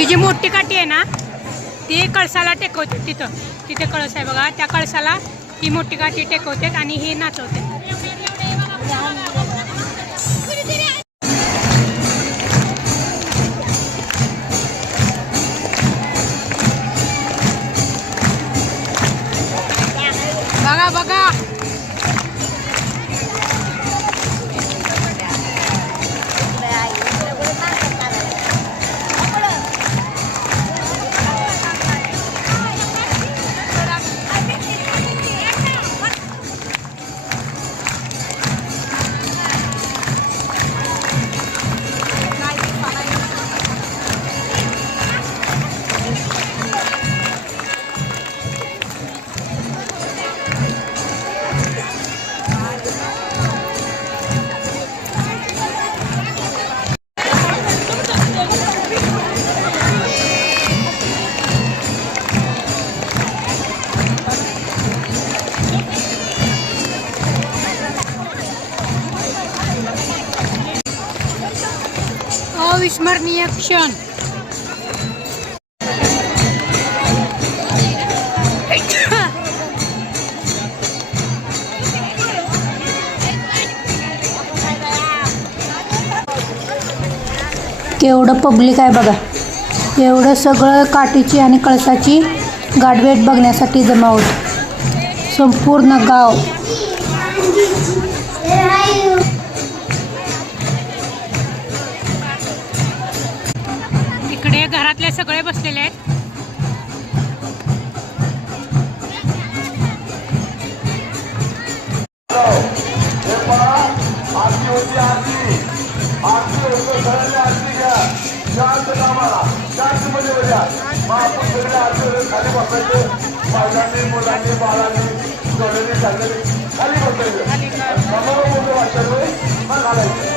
ती जी मोठी काठी आहे ना ती कळसाला टेकवते तिथं तिथे कळस आहे बघा. त्या कळसाला ती मोठी काठी टेकवते आणि ही नाचवते अविस्मरणीय क्षण केवढं पब्लिक आहे बघा. एवढं सगळं काठीची आणि कळसाची गाठभेट बघण्यासाठी जमा होत. संपूर्ण गाव. घरातले सगळे खाली बसायचं. महिलांनी मुलांनी बाळांनी खाली बसायचं. मग घालायचं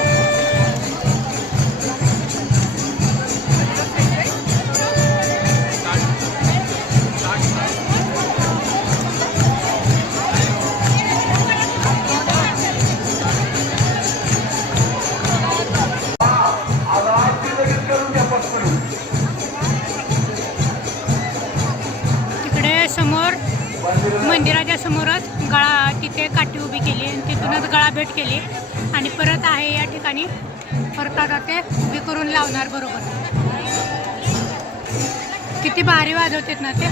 घरासमोरच समोरच गळा तिथे काठी उभी केली आणि तिथूनच गळा भेट केली. आणि परत आहे या ठिकाणी. परत आता ते उभी करून लावणार बरोबर. किती भारी वाजवतात ना ते.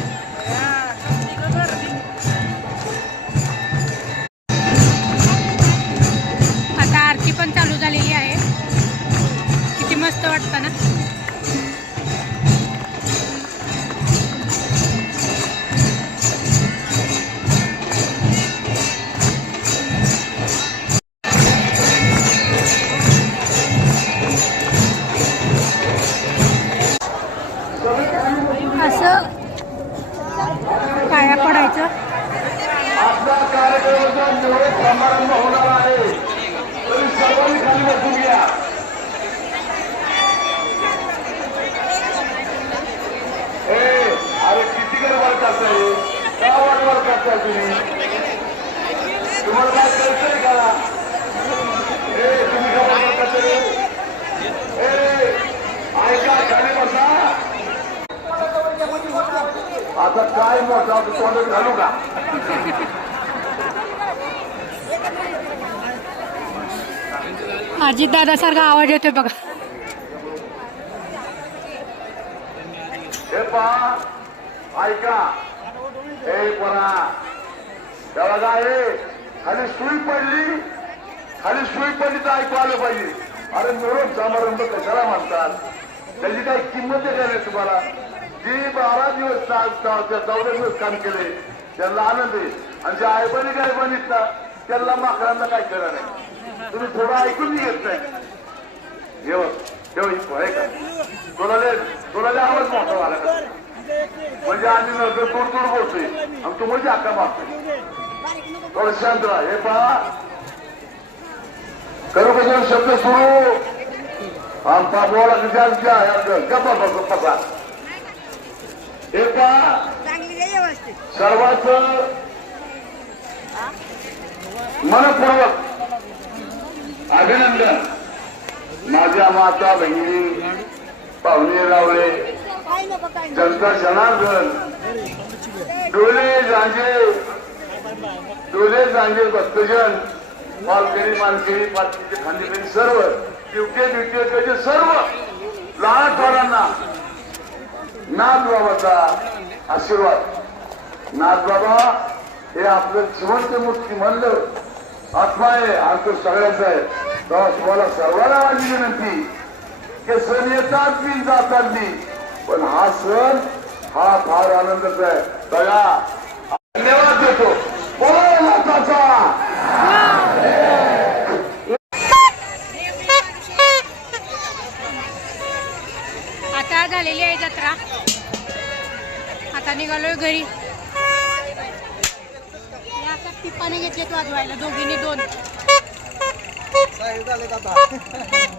समारंभ होणार आहे. तरी सर्वांनी खाली बसून घ्या. ए अरे किती गडबड करताय? का करताय तुम्ही? तुम्हाला काय कळतंय का? ए तुम्ही का करताय? ए ऐका खाली बसा. आता काय मोठा तोंड घालू का? अजित दादासारखा आवाज येतोय बघा. हे पहा ऐका. खाली सुई पडली. खाली सुई पडली तर ऐकू आलं पाहिजे. अरे मिळून समारंभ कशाला म्हणतात? त्याची काही किंमत आहे नाही तुम्हाला? जी बारा दिवस चौदा दिवस काम केले त्यांना आनंद आहे. आणि जे आयबानी काय ना त्यांना माकडांना काय करणार नाही. तुम्ही थोडं ऐकून घेत नाही. घेऊ ठेव इको आहे का? तुला आवाज मोठा झाला? म्हणजे आम्ही नंतर तोड तोड बोलतोय. आणि तू म्हणजे हक्का मागतोय थोडं शांत राहा. हे पहा. करू कसं शब्द सुरू? आमचा बोला गप्पा गप्पा गप्पा हे पहा. चांगली आहे व्यवस्थित सर्वांच मनपूर्वक अभिनंदन. माझ्या माता बहिणी पाहुणे रावळे जनता जनार्दन डोले जांजे डोले जांजे भक्तजन मालकरी मालकरी पालखीचे खांदेकरी सर्व दिवटे बिवटे सर्व लहान थोरांना नाथबाबाचा आशीर्वाद. नाथबाबा हे आपलं जिवंत मूर्ती म्हणलं. आत्मा आहे आमचं तो आहे. तुम्हाला सर्वांना माझी विनंती की सण येतात बी जातात मी पण हा सण हा फार आनंदाचा आहे. बघा धन्यवाद देतो. बोला आता झालेली आहे जत्रा. आता निघालोय घरी. हे आता टिपाने घेतले वाजवायला दोघींनी दोन. 来一个，来一个。